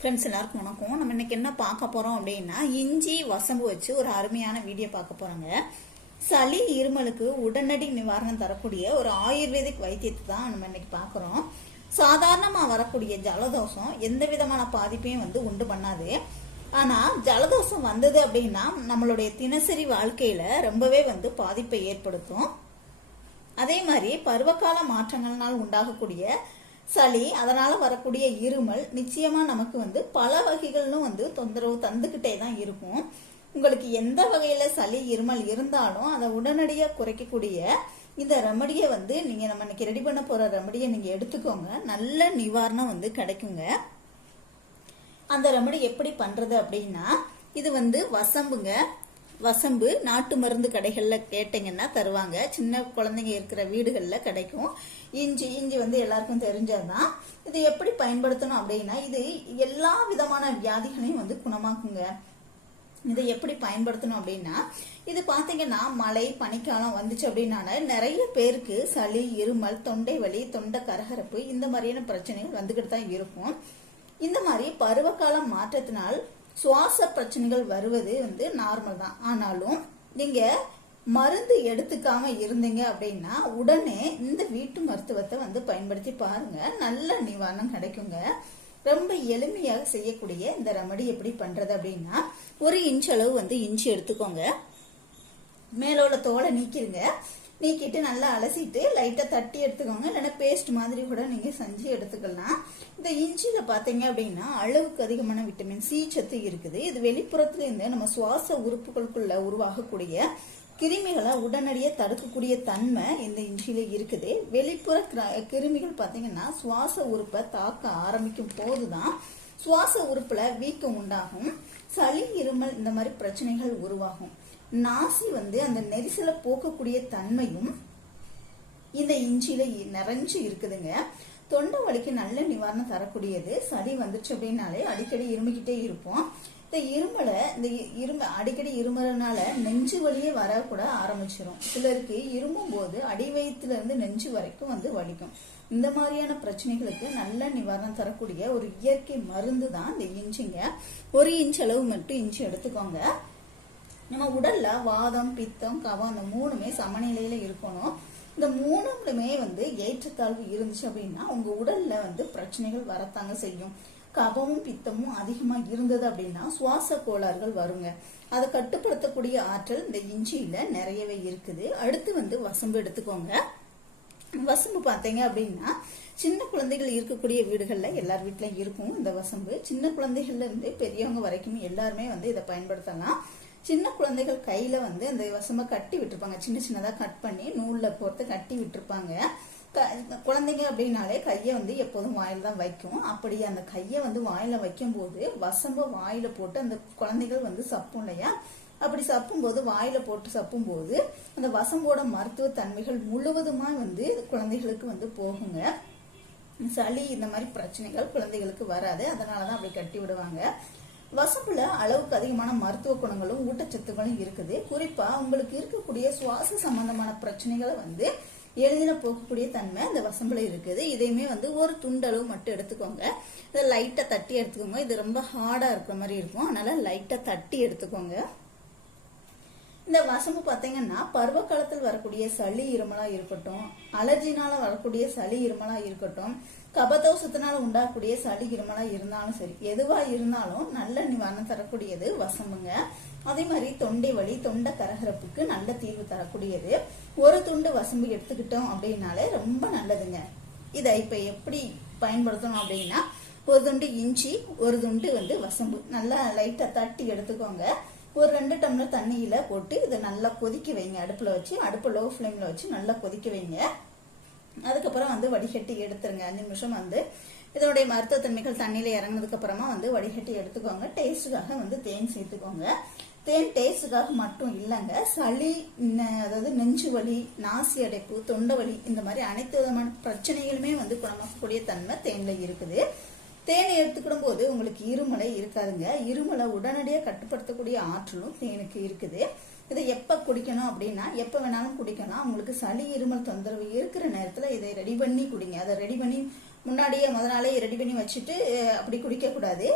Friends எல்லாருக்கும் வணக்கம். நம்ம இன்னைக்கு என்ன பார்க்க போறோம் அப்படின்னா இஞ்சி வசம்பு வச்சு ஒரு அருமையான வீடியோ பார்க்க போகிறாங்க சளி இருமலுக்கு உடனடி நிவாரணம் தரக்கூடிய ஒரு ஆயுர்வேதிக் வைத்தியத்தை தான் நம்ம இன்னைக்கு பார்க்குறோம். சாதாரணமாக வரக்கூடிய ஜலதோஷம் எந்த விதமான பாதிப்பையும் வந்து உண்டு பண்ணாது. ஆனால் ஜலதோஷம் வந்தது அப்படின்னா நம்மளுடைய தினசரி வாழ்க்கையில ரொம்பவே வந்து பாதிப்பை ஏற்படுத்தும். அதே மாதிரி பருவகால மாற்றங்கள்னால் உண்டாகக்கூடிய சளி அதனால வரக்கூடிய இருமல் நிச்சயமா நமக்கு வந்து பல வகைகள்லும் வந்து தொந்தரவு தந்துக்கிட்டே தான் இருக்கும். உங்களுக்கு எந்த வகையில சளி இருமல் இருந்தாலும் அதை உடனடியாக குறைக்கக்கூடிய இந்த ரெமடியை வந்து நீங்க நம்ம இன்னைக்கு ரெடி பண்ண போற ரெமடியை நீங்க எடுத்துக்கோங்க. நல்ல நிவாரணம் வந்து கிடைக்குங்க. அந்த ரெமடி எப்படி பண்றது அப்படின்னா இது வந்து வசம்புங்க. வசம்பு நாட்டு மருந்து கடைகளில் கேட்டிங்கன்னா தருவாங்க. சின்ன குழந்தைங்க இருக்கிற வீடுகளில் கிடைக்கும். இஞ்சி இஞ்சி வந்து எல்லாருக்கும் தெரிஞ்சதுதான். இது எப்படி பயன்படுத்தணும் அப்படின்னா இது எல்லா விதமான வியாதிகளையும் வந்து குணமாக்குங்க. இதை எப்படி பயன்படுத்தணும் அப்படின்னா இது பார்த்தீங்கன்னா மழை பனிக்காலம் வந்துச்சு அப்படின்னால நிறைய பேருக்கு சளி இருமல் தொண்டை வலி தொண்டை கரகரப்பு இந்த மாதிரியான பிரச்சனைகள் வந்துக்கிட்டு தான் இருக்கும். இந்த மாதிரி பருவகால மாற்றத்தினால் சுவாச பிரச்சனைகள் வருவது வந்து நார்மல் தான். ஆனாலும் நீங்க மருந்து எடுத்துக்காம இருந்தீங்க அப்படின்னா உடனே இந்த வீட்டு மருத்துவத்தை வந்து பயன்படுத்தி பாருங்க. நல்ல நிவாரணம் கிடைக்குங்க. ரொம்ப எளிமையாக செய்யக்கூடிய இந்த ரெமடி எப்படி பண்றது அப்படின்னா ஒரு இன்ச் அளவு வந்து இஞ்சி எடுத்துக்கோங்க. மேல உள்ள தோலை நீக்கிடுங்க நீக்கிட்டு நல்லா அலசிட்டு லைட்டா தட்டி எடுத்துக்கோங்க. இல்லைன்னா பேஸ்ட் மாதிரி கூட நீங்க செஞ்சு எடுத்துக்கலாம். இந்த இஞ்சியில் பார்த்தீங்க அப்படின்னா அளவுக்கு அதிகமான விட்டமின் சி சத்து இருக்குது. இது வெளிப்புறத்துலேருந்து நம்ம சுவாச உறுப்புகளுக்குள்ள உருவாகக்கூடிய கிருமிகளை உடனடியாக தடுக்கக்கூடிய தன்மை இந்த இஞ்சியில இருக்குது. வெளிப்புற கிருமிகள் பார்த்தீங்கன்னா சுவாச உறுப்பை தாக்க ஆரம்பிக்கும் போது தான் சுவாச உறுப்புல வீக்கம் உண்டாகும். சளி இருமல் இந்த மாதிரி பிரச்சனைகள் உருவாகும். நாசி வந்து அந்த நெரிசலை போக்கக்கூடிய தன்மையும் இந்த இஞ்சியில நிறைஞ்சு இருக்குதுங்க. தொண்டை வலிக்கு நல்ல நிவாரணம் தரக்கூடியது. சளி வந்துச்சு அப்படின்னாலே அடிக்கடி இருமிக்கிட்டே இருப்போம். இந்த இருமலை இந்த இரும அடிக்கடி இருமலனால நெஞ்சு வலியே வரக்கூட ஆரம்பிச்சிடும் சிலருக்கு இருமும் போது அடி வயிற்றுல இருந்து நெஞ்சு வரைக்கும் வந்து வலிக்கும். இந்த மாதிரியான பிரச்சனைகளுக்கு நல்ல நிவாரணம் தரக்கூடிய ஒரு இயற்கை மருந்து தான் இந்த இஞ்சிங்க. ஒரு இன்ச் அளவு மட்டும் இஞ்சி எடுத்துக்கோங்க. நம்ம உடல்ல வாதம் பித்தம் கவம் அந்த மூணுமே சமநிலையில இருக்கணும். இந்த மூணுமே வந்து ஏற்றத்தாழ்வு இருந்துச்சு அப்படின்னா உங்க உடல்ல வந்து பிரச்சனைகள் வரத்தாங்க செய்யும். கபமும் பித்தமும் அதிகமா இருந்தது அப்படின்னா சுவாச கோளாறுகள் வருங்க. அதை கட்டுப்படுத்தக்கூடிய ஆற்றல் இந்த இஞ்சியில நிறையவே இருக்குது. அடுத்து வந்து வசம்பு எடுத்துக்கோங்க. வசம்பு பார்த்தீங்க அப்படின்னா சின்ன குழந்தைகள் இருக்கக்கூடிய வீடுகளில் எல்லார் வீட்லையும் இருக்கும் இந்த வசம்பு. சின்ன குழந்தைகள்ல இருந்து பெரியவங்க வரைக்கும் எல்லாருமே வந்து இதை பயன்படுத்தலாம். சின்ன குழந்தைகள் கையில் வந்து அந்த வசமாக கட்டி விட்டுருப்பாங்க. சின்ன சின்னதாக கட் பண்ணி நூலில் கோர்த்து கட்டி விட்டுருப்பாங்க. க- குழந்தைங்க அப்படின்னாலே கையை வந்து எப்போதும் வாயில் தான் வைக்கும். அப்படி அந்த கையை வந்து வாயில வைக்கும்போது வசம்ப வாயில போட்டு அந்த குழந்தைகள் வந்து சப்பும் இல்லையா? அப்படி சப்பும்போது வாயில் வாயில போட்டு சப்பும்போது அந்த வசம்போட மருத்துவ தன்மைகள் முழுவதுமா வந்து குழந்தைகளுக்கு வந்து போகுங்க. சளி இந்த மாதிரி பிரச்சனைகள் குழந்தைகளுக்கு வராது. அதனால தான் அப்படி கட்டி விடுவாங்க. வசம்புல அளவுக்கு அதிகமான மருத்துவ குணங்களும் ஊட்டச்சத்துக்களும் இருக்குது. குறிப்பா உங்களுக்கு இருக்கக்கூடிய சுவாச சம்பந்தமான பிரச்சனைகளை வந்து எளிதில் போக்கக்கூடிய தன்மை அந்த வசம்புல இருக்குது. இதையுமே வந்து ஒரு துண்டளவு மட்டும் எடுத்துக்கோங்க. இதை லைட்டா தட்டி எடுத்துக்கோங்க. இது ரொம்ப ஹார்டா இருக்கிற மாதிரி இருக்கும். அதனால லைட்டா தட்டி எடுத்துக்கோங்க. இந்த வசம்பு பார்த்தீங்கன்னா பருவ காலத்தில் வரக்கூடிய சளி இருமலா இருக்கட்டும் அலர்ஜினால வரக்கூடிய சளி இருமலா இருக்கட்டும் கபதோஷத்தினால உண்டாகக்கூடிய சளி இருமலா இருந்தாலும் சரி எதுவா இருந்தாலும் நல்ல நிவாரணம் தரக்கூடியது வசம்புங்க. அதே மாதிரி தொண்டை வலி தொண்டை கரகரப்புக்கு நல்ல தீர்வு தரக்கூடியது. ஒரு துண்டு வசம்பு எடுத்துக்கிட்டோம் அப்படின்னாலே ரொம்ப நல்லதுங்க. இதை இப்ப எப்படி பயன்படுத்தணும் அப்படின்னா ஒரு துண்டு இஞ்சி ஒரு துண்டு வந்து வசம்பு. நல்லா லைட்டா தட்டி எடுத்துக்கோங்க. ஒரு ரெண்டு டம்ளர் தண்ணியில போட்டு இதை நல்லா கொதிக்க வைங்க. அடுப்புல வச்சு அடுப்பு லோ ஃப்ளேம்ல வச்சு நல்லா கொதிக்க வைங்க. அதுக்கப்புறம் வந்து வடிகட்டி எடுத்துருங்க. அஞ்சு நிமிஷம் வந்து இதனுடைய மருத்துவத்தன்மைகள் தண்ணியில இறங்கினதுக்கு அப்புறமா வந்து வடிகட்டி எடுத்துக்கோங்க. டேஸ்ட்டுக்காக வந்து தேன் சேர்த்துக்கோங்க. தேன் டேஸ்ட்டுக்காக மட்டும் இல்லைங்க. சளி அதாவது நெஞ்சு வலி நாசி அடைப்பு தொண்டை வலி இந்த மாதிரி அனைத்து விதமான பிரச்சனைகளுமே வந்து குணமாக்கக்கூடிய தன்மை தேன்ல இருக்குது. தேனை எடுத்துக்கிடும் போது உங்களுக்கு இருமலை இருக்காதுங்க. இருமலை உடனடியாக கட்டுப்படுத்தக்கூடிய ஆற்றலும் தேனுக்கு இருக்குது. இதை எப்போ குடிக்கணும் அப்படின்னா எப்போ வேணாலும் குடிக்கலாம். உங்களுக்கு சளி இருமல் தொந்தரவு இருக்கிற நேரத்தில் இதை ரெடி பண்ணி குடிங்க. அதை ரெடி பண்ணி முன்னாடியே முத நாளே ரெடி பண்ணி வச்சுட்டு அப்படி குடிக்கக்கூடாது.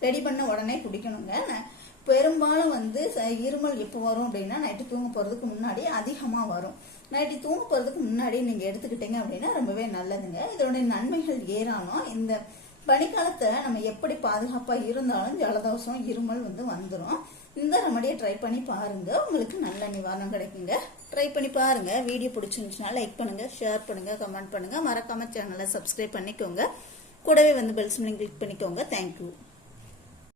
ரெடி பண்ண உடனே குடிக்கணுங்க. ந- பெரும்பாலும் வந்து ச- இருமல் எப்போ வரும் அப்படின்னா நைட்டு தூங்க போகிறதுக்கு முன்னாடி அதிகமாக வரும். நைட்டு தூங்க போகிறதுக்கு முன்னாடி நீங்கள் எடுத்துக்கிட்டீங்க அப்படின்னா ரொம்பவே நல்லதுங்க. இதனுடைய நன்மைகள் ஏராளம். இந்த பனிக்காலத்தை நம்ம எப்படி பாதுகாப்பாக இருந்தாலும் ஜலதோஷம் இருமல் வந்து வந்துடும் இந்த ரெமடியை ட்ரை பண்ணி பாருங்க. உங்களுக்கு நல்ல நிவாரணம் கிடைக்குங்க. ட்ரை பண்ணி பாருங்க. வீடியோ பிடிச்சிருந்துச்சுன்னா லைக் பண்ணுங்க ஷேர் பண்ணுங்க கமெண்ட் பண்ணுங்க. மறக்காம சேனலை சப்ஸ்கிரைப் பண்ணிக்கோங்க. கூடவே வந்து பெல்ஸ் சிம்லிங் கிளிக் பண்ணிக்கோங்க. Thank you